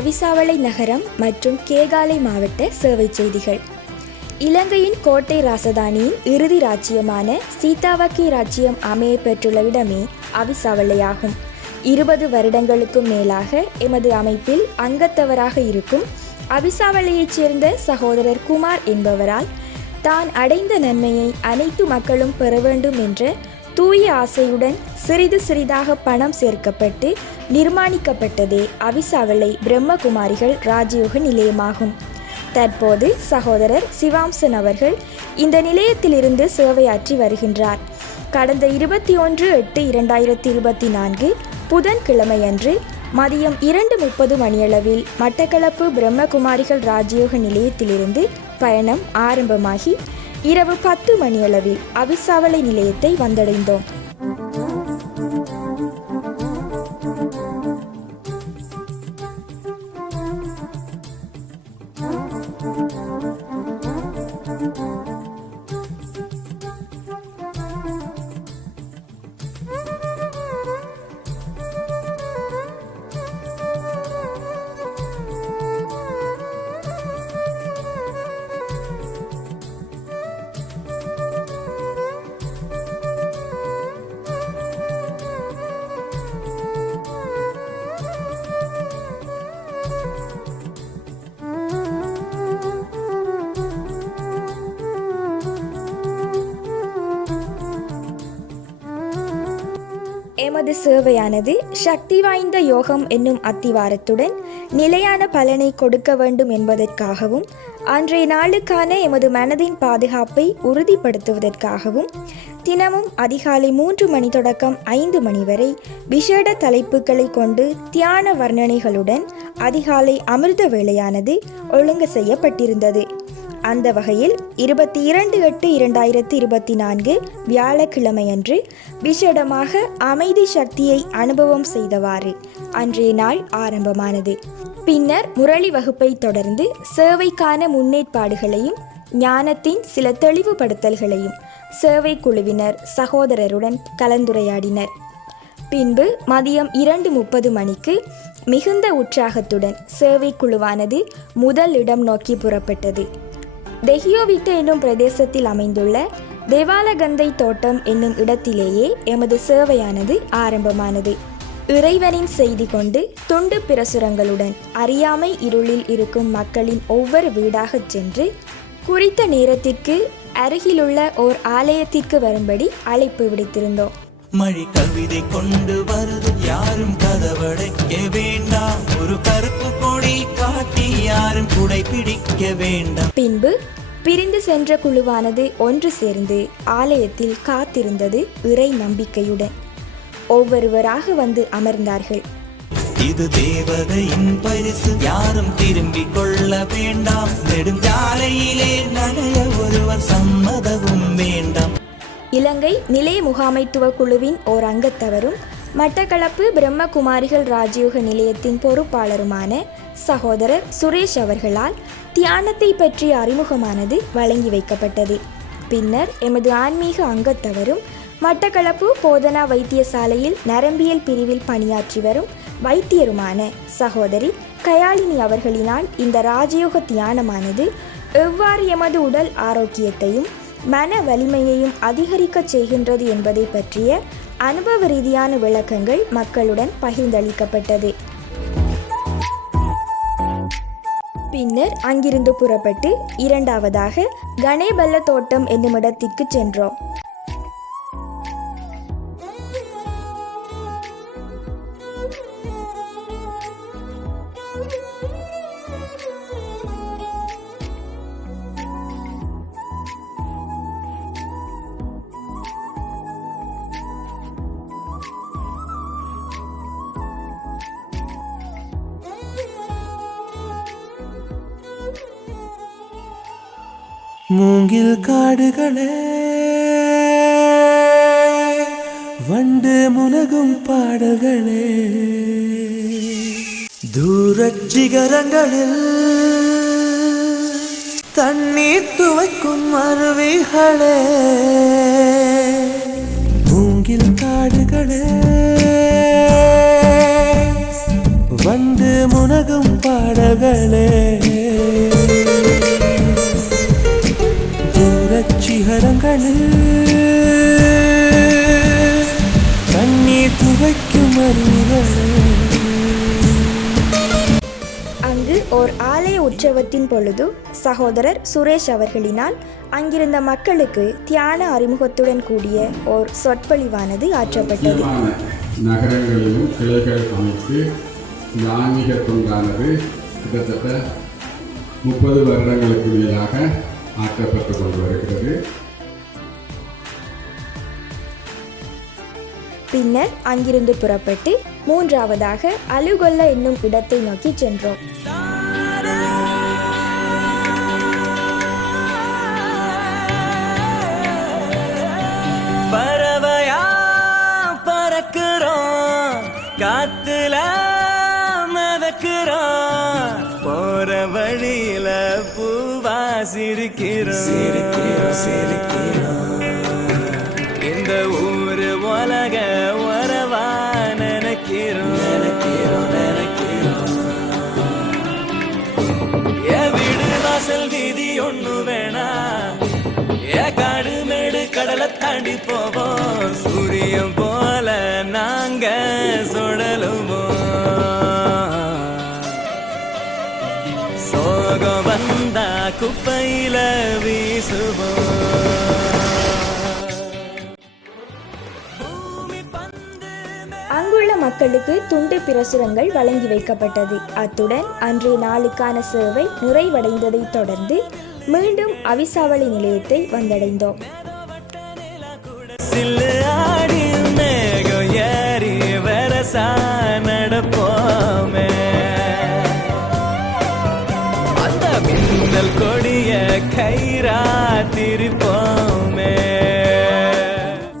அவிசாவளை நகரம் மற்றும் கேகாலை மாவட்ட சேவை செய்திகள். இலங்கையின் கோட்டை ராசதானியின் இறுதி ராஜ்யமான சீதாவக்கி ராஜ்யம் அமைய பெற்றுள்ள இடமே அவிசாவளையாகும். இருபது வருடங்களுக்கும் மேலாக எமது அமைப்பில் அங்கத்தவராக இருக்கும் அவிசாவளையைச் சேர்ந்த சகோதரர் குமார் என்பவரால் தான் அடைந்த நன்மையை அனைத்து மக்களும் பெற வேண்டும் என்ற தூய ஆசையுடன் சிறிது சிறிதாக பணம் சேர்க்கப்பட்டு நிர்மாணிக்கப்பட்டதே அவிசாவளை பிரம்மகுமாரிகள் ராஜயோக நிலையமாகும். தற்போது சகோதரர் சிவாம்சன் அவர்கள் இந்த நிலையத்திலிருந்து சேவையாற்றி வருகின்றார். கடந்த இருபத்தி ஒன்று எட்டு இரண்டாயிரத்தி இருபத்தி நான்கு புதன்கிழமையன்று மதியம் இரண்டு முப்பது மணியளவில் மட்டக்களப்பு பிரம்மகுமாரிகள் ராஜயோக நிலையத்திலிருந்து பயணம் ஆரம்பமாகி இரவு பத்து மணியளவில் அவிசாவளை நிலையத்தை வந்தடைந்தோம். எமது சேவையானது சக்தி வாய்ந்த யோகம் என்னும் அத்திவாரத்துடன் நிலையான பலனை கொடுக்க வேண்டும் என்பதற்காகவும் அன்றைய நாளுக்கான எமது மனதின் பாதுகாப்பை உறுதிப்படுத்துவதற்காகவும் தினமும் அதிகாலை மூன்று மணி தொடக்கம் ஐந்து மணி வரை விஷேட தலைப்புகளை கொண்டு தியான வர்ணனைகளுடன் அதிகாலை அமிர்த வேளையானது ஒழுங்கு செய்யப்பட்டிருந்தது. அந்த வகையில் இருபத்தி இரண்டு எட்டு இரண்டாயிரத்தி இருபத்தி நான்கு வியாழக்கிழமையன்று விஷடமாக அமைதி சக்தியை அனுபவம் செய்தவாறு அன்றைய நாள் ஆரம்பமானது. பின்னர் முரளி வகுப்பை தொடர்ந்து சேவைக்கான முன்னேற்பாடுகளையும் ஞானத்தின் சில தெளிவுபடுத்தல்களையும் சேவை குழுவினர் சகோதரருடன் கலந்துரையாடினர். பின்பு மதியம் இரண்டு முப்பது மணிக்கு மிகுந்த உற்சாகத்துடன் சேவை குழுவானது முதல் இடம் நோக்கி புறப்பட்டது. தெஹியோவிட்டு என்னும் பிரதேசத்தில் அமைந்துள்ள தேவாலகந்தை தோட்டம் என்னும் இடத்திலேயே எமது சேவையானது ஆரம்பமானது. இறைவனின் செய்தி கொண்டு துண்டு பிரசுரங்களுடன் அறியாமை இருளில் இருக்கும் மக்களின் ஒவ்வொரு வீடாகச் சென்று குறித்த நேரத்திற்கு அருகிலுள்ள ஓர் ஆலயத்திற்கு வரும்படி அழைப்பு விடுத்திருந்தோம். மழை கவிதை கொண்டு வருது. யாரும் கதவடைக்க வேண்டாம். ஒரு கருப்பு கொடி காட்டி யாரும் குடை பிடிக்க வேண்டாம். பின்பு பிரிந்து சென்ற குழுவானது ஒன்று சேர்ந்து ஆலயத்தில் காத்திருந்தது இறை நம்பிக்கையுடன். ஒவ்வொருவராக வந்து அமர்ந்தார்கள். இது தேவதையின் பரிசு. யாரும் திரும்பிக் கொள்ள வேண்டாம். நெடுஞ்சாலையிலே நனைய ஒருவர் சம்மதமும் வேண்டாம். இலங்கை நிலைய முகாமைத்துவ குழுவின் ஓர் அங்கத்தவரும் மட்டக்களப்பு பிரம்மகுமாரிகள் ராஜயோக நிலையத்தின் பொறுப்பாளருமான சகோதரர் சுரேஷ் அவர்களால் தியானத்தை பற்றிய அறிமுகமானது வழங்கி வைக்கப்பட்டது. பின்னர் எமது ஆன்மீக அங்கத்தவரும் மட்டக்களப்பு போதனா வைத்தியசாலையில் நரம்பியல் பிரிவில் பணியாற்றி வரும் வைத்தியருமான சகோதரி கயாலினி அவர்களினால் இந்த ராஜயோக தியானமானது எவ்வாறு எமது உடல் ஆரோக்கியத்தையும் மன வலிமையையும் அதிகரிக்கச் செய்கின்றது என்பதை பற்றிய அனுபவ ரீதியான விளக்கங்கள் மக்களுடன் பகிர்ந்தளிக்கப்பட்டது. பின்னர் அங்கிருந்து புறப்பட்டு இரண்டாவதாக கணேபல்ல தோட்டம் என்னும் இடத்திற்கு சென்றோம். மூங்கில் காடுகளே வண்டு முனகும் பாடல்களே. தூரச் சிகரங்களில் தண்ணீர் துவைக்கும் அருவிகளே. உற்சவத்தின் பொழுது சகோதரர் சுரேஷ் அவர்களினால் அங்கிருந்த மக்களுக்கு தியான அறிமுகத்துடன் கூடிய ஓர் சொற்பொழிவானது ஆற்றப்பட்டது. நகரங்களிலும் சிலைகள் அமைத்து இந்த ஆன்மீக தொண்டானது கிட்டத்தட்ட முப்பது வருடங்களுக்கு மேலாக ஆற்றப்பட்டு கொண்டு வருகிறது. பின்னர் அங்கிருந்து புறப்பட்டு மூன்றாவதாக அலுகொல்ல என்னும் இடத்தை நோக்கி சென்றோம். காத்துல மதக்கிறோம். போற வழியில பூவா சிரிக்கிறோம் சிரிக்கிறோம். சிரிக்கிறோம் இந்த ஊரு உலக உறவா நினைக்கிறோம். நினைக்கிறோம் நினைக்கிறோம். ஏ வீடு வாசல் வீதி ஒண்ணு வேணா. ஏ காடு மேடு கடலை தாண்டி போவோம். சூரியன் போல நாங்க சுழலுவோம் சோகம் வந்தா குப்பையில மே- அங்குள்ள மக்களுக்கு துண்டு பிரசுரங்கள் வழங்கி வைக்கப்பட்டது. அத்துடன் அன்றைய நாளுக்கான சேவை நிறைவடைந்ததைத் தொடர்ந்து மீண்டும் அவிசாவளி நிலையத்தை வந்தடைந்தோம். நடப்போமே. அந்த மின்னல் கொடிய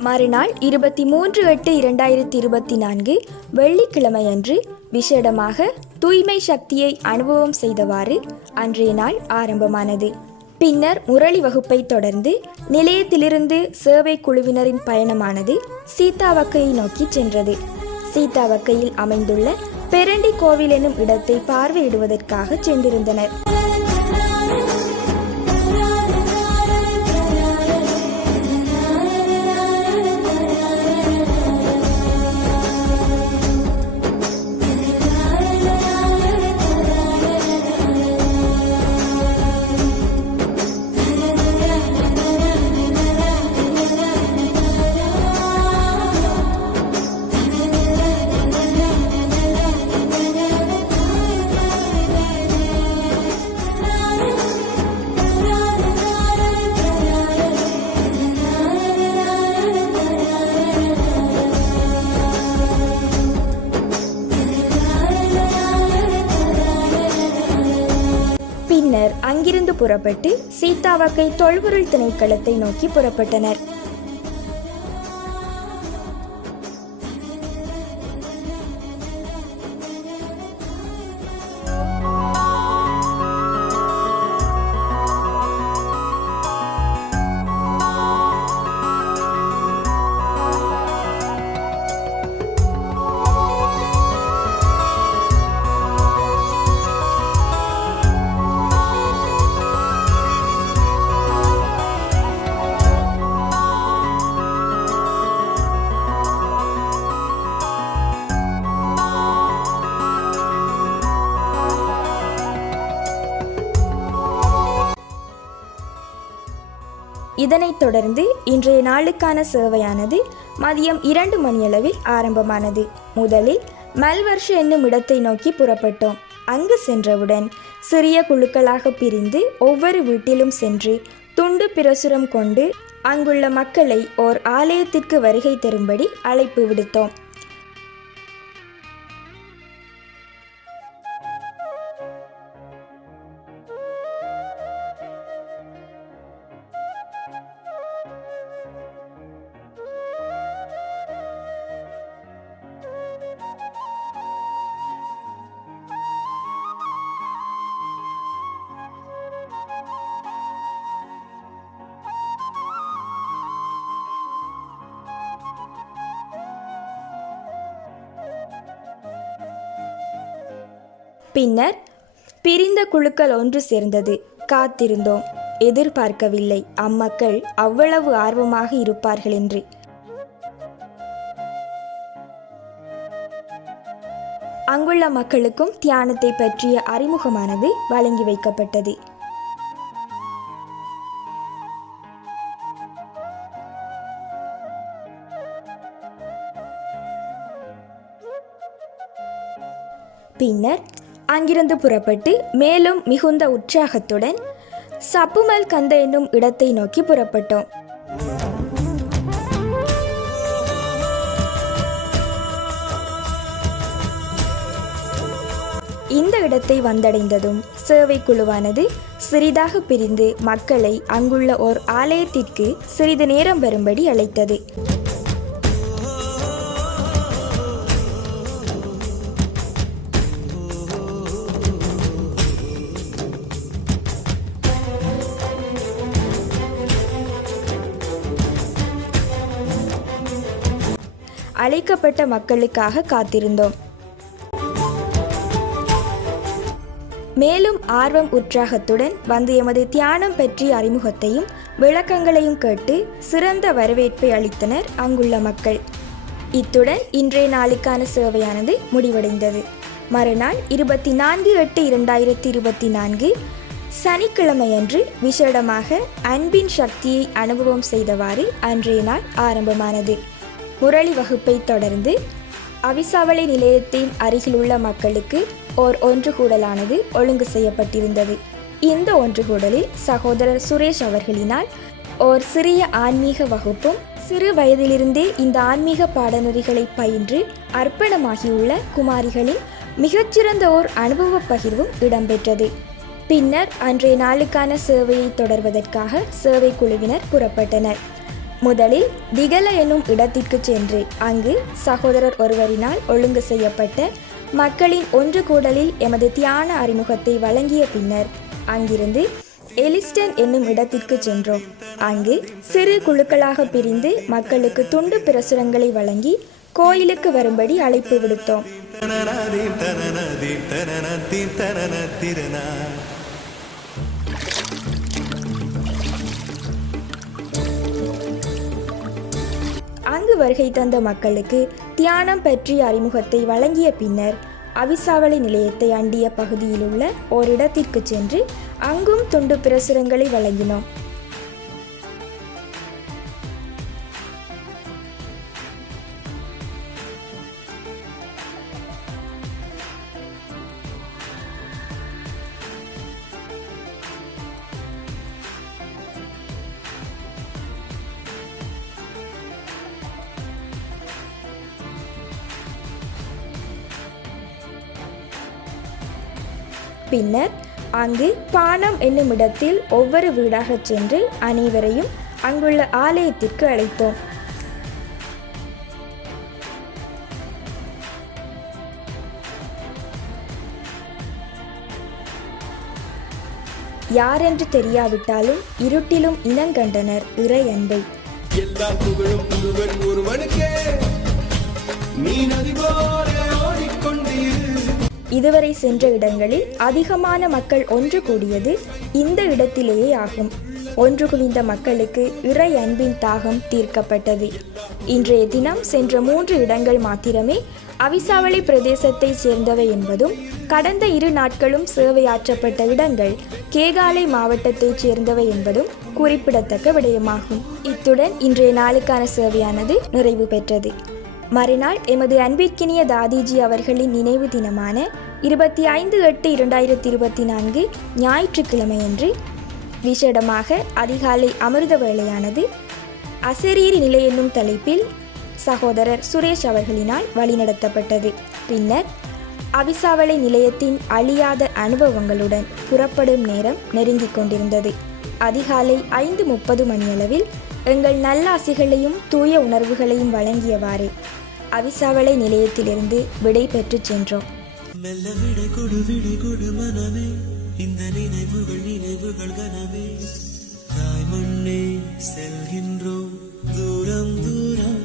மறுநாள் இருபத்தி மூன்று எட்டு இரண்டாயிரத்தி இருபத்தி நான்கு வெள்ளிக்கிழமையன்று விசேடமாக தூய்மை சக்தியை அனுபவம் செய்தவாறு அன்றைய நாள் ஆரம்பமானது. பின்னர் முரளி வகுப்பை தொடர்ந்து நிலையத்திலிருந்து சேவை குழுவினரின் பயணமானது சீதாவக்கையை நோக்கி சென்றது. சீதாவக்கையில் அமைந்துள்ள பெரண்டி கோவில் எனும் இடத்தை பார்வையிடுவதற்காக சென்றிருந்தனர். புறப்பட்டு சீதாவக்கை தொல்பொருள் திணைக்களத்தை நோக்கி புறப்பட்டனர். இதனைத் தொடர்ந்து இன்றைய நாளுக்கான சேவையானது மதியம் இரண்டு மணியளவில் ஆரம்பமானது. முதலில் மல்வர்ஷ என்னும் இடத்தை நோக்கி புறப்பட்டோம். அங்கு சென்றவுடன் சிறிய குழுக்களாக பிரிந்து ஒவ்வொரு வீட்டிலும் சென்று துண்டு பிரசுரம் கொண்டு அங்குள்ள மக்களை ஓர் ஆலயத்திற்கு வருகை தரும்படி அழைப்பு விடுத்தோம். பின்னர் பிரிந்த குழுக்கள் ஒன்று சேர்ந்தது. காத்திருந்தோம். எதிர்பார்க்கவில்லை. அம்மக்கள் அவ்வளவு ஆர்வமாக இருப்பார்கள் என்று. அங்குள்ள மக்களுக்கும் தியானத்தை பற்றிய அறிமுகமானது வழங்கி வைக்கப்பட்டது. பின்னர் அங்கிருந்து புறப்பட்டு மேலும் மிகுந்த உற்சாகத்துடன் சப்புமல் கந்த என்னும் இடத்தை நோக்கி புறப்பட்டோம். இந்த இடத்தை வந்தடைந்ததும் சேவை குழுவானது சிறிதாக பிரிந்து மக்களை அங்குள்ள ஓர் ஆலயத்திற்கு சிறிது நேரம் வரும்படி அழைத்தது. அழைக்கப்பட்ட மக்களுக்காக காத்திருந்தோம். மேலும் ஆர்வம் உற்சாகத்துடன் வந்து எமது தியானம் பற்றிய அறிமுகத்தையும் விளக்கங்களையும் கேட்டு சிறந்த வரவேற்பை அளித்தனர் அங்குள்ள மக்கள். இத்துடன் இன்றைய நாளுக்கான சேவையானது முடிவடைந்தது. மறுநாள் இருபத்தி நான்கு எட்டு இரண்டாயிரத்தி இருபத்தி நான்கு சனிக்கிழமையன்று விசேடமாக அன்பின் சக்தியை அனுபவம் செய்தவாறு அன்றைய நாள் ஆரம்பமானது. முரளி வகுப்பை தொடர்ந்து அவிசாவளை நிலையத்தின் அருகிலுள்ள மக்களுக்கு ஓர் ஒன்றுகூடலானது ஒழுங்கு செய்யப்பட்டிருந்தது. இந்த ஒன்றுகூடலில் சகோதரர் சுரேஷ் அவர்களினால் ஓர் சிறிய ஆன்மீக வகுப்பும் சிறு வயதிலிருந்தே இந்த ஆன்மீக பாடநெறிகளை பயின்று அர்ப்பணமாகியுள்ள குமாரிகளின் மிகச்சிறந்த ஓர் அனுபவ பகிர்வும் இடம்பெற்றது. பின்னர் அன்றைய நாளுக்கான சேவையை தொடர்வதற்காக சேவை குழுவினர் புறப்பட்டனர். முதலில் திகல என்னும் இடத்திற்கு சென்று அங்கு சகோதரர் ஒருவரினால் ஒழுங்கு செய்யப்பட்ட மக்களின் ஒன்று கூடலில் எமது தியான அறிமுகத்தை வழங்கிய பின்னர் அங்கிருந்து எலிஸ்டன் என்னும் இடத்திற்கு சென்றோம். அங்கு சிறு குழுக்களாக பிரிந்து மக்களுக்கு துண்டு பிரசுரங்களை வழங்கி கோயிலுக்கு வரும்படி அழைப்பு விடுத்தோம். வருகை தந்த மக்களுக்கு தியானம் பற்றிய அறிமுகத்தை வழங்கிய பின்னர் அவிசாவளி நிலையத்தை அண்டிய பகுதியில் உள்ள ஓரிடத்திற்கு சென்று அங்கும் துண்டு பிரசுரங்களை வழங்கினோம். பின்னர் அங்கு பானம் என்னும் இடத்தில் ஒவ்வொரு வீடாகச் சென்று அனைவரையும் அங்குள்ள ஆலயத்திற்கு அழைத்தோம். யாரென்று தெரியாவிட்டாலும் இருட்டிலும் இனங்கண்டனர் இறை அன்பை. எல்லா புகழும் ஒருவன் ஒருவனுக்கே. நீ நதி போல இதுவரை சென்ற இடங்களில் அதிகமான மக்கள் ஒன்று கூடியது இந்த இடத்திலேயே ஆகும். ஒன்று குவிந்த மக்களுக்கு இறை அன்பின் தாகம் தீர்க்கப்பட்டது. இன்றைய தினம் சென்ற மூன்று இடங்கள் மாத்திரமே அவிசாவளி பிரதேசத்தை சேர்ந்தவை என்பதும் கடந்த இரு நாட்களும் சேவையாற்றப்பட்ட இடங்கள் கேகாலை மாவட்டத்தைச் சேர்ந்தவை என்பதும் குறிப்பிடத்தக்க விடயமாகும். இத்துடன் இன்றைய நாளுக்கான சேவையானது நிறைவு பெற்றது. மறுநாள் எமது அன்பிற்கினிய தாதிஜி அவர்களின் நினைவு தினமான இருபத்தி ஐந்து எட்டு இரண்டாயிரத்தி இருபத்தி நான்கு ஞாயிற்றுக்கிழமையன்று விசேடமாக அதிகாலை அமிர்த வேளையானது. அசரீரி நிலை என்னும் தலைப்பில் சகோதரர் சுரேஷ் அவர்களினால் வழிநடத்தப்பட்டது. பின்னர் அவிசாவளை நிலையத்தின் அழியாத அனுபவங்களுடன் புறப்படும் நேரம் நெருங்கிக் கொண்டிருந்தது. அதிகாலை ஐந்து முப்பது மணியளவில் எங்கள் நல்லாசிகளையும் தூய உணர்வுகளையும் வழங்கியவாறே. அவிசாவளை நிலையத்திலிருந்து விடை பெற்றுச் சென்றோம். மெல்ல விடை கொடு விடை கொடு மனமே. இந்த நினைவுகள் நினைவுகள் கனவே தாய் மண்ணே செல்கின்றோம். தூரம் தூரம்.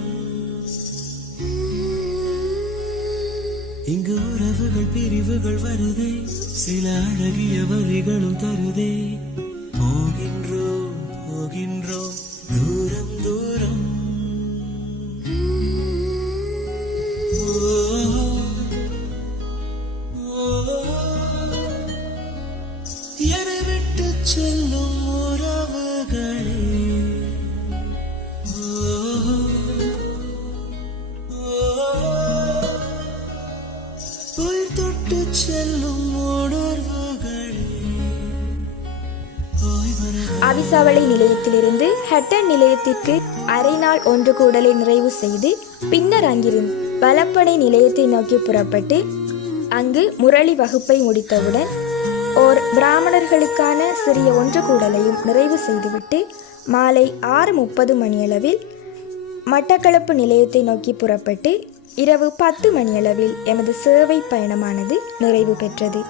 இங்கு உறவுகள் பிரிவுகள் வருதே. சில அழகிய வரிகளும் தருதே. அவிசாவளை நிலையத்திலிருந்து ஹட்டன் நிலையத்திற்கு அரை நாள் ஒன்று கூடலை நிறைவு செய்து பின்னர் அங்கிருந்து வலப்படை நிலையத்தை நோக்கி புறப்பட்டு அங்கு முரளி வகுப்பை முடித்தவுடன் ஓர் பிராமணர்களுக்கான சிறிய ஒன்று கூடலையும் நிறைவு செய்துவிட்டு மாலை ஆறு முப்பது மணியளவில் மட்டக்களப்பு நிலையத்தை நோக்கி புறப்பட்டு இரவு பத்து மணியளவில் எமது சேவை பயணமானது நிறைவு பெற்றது.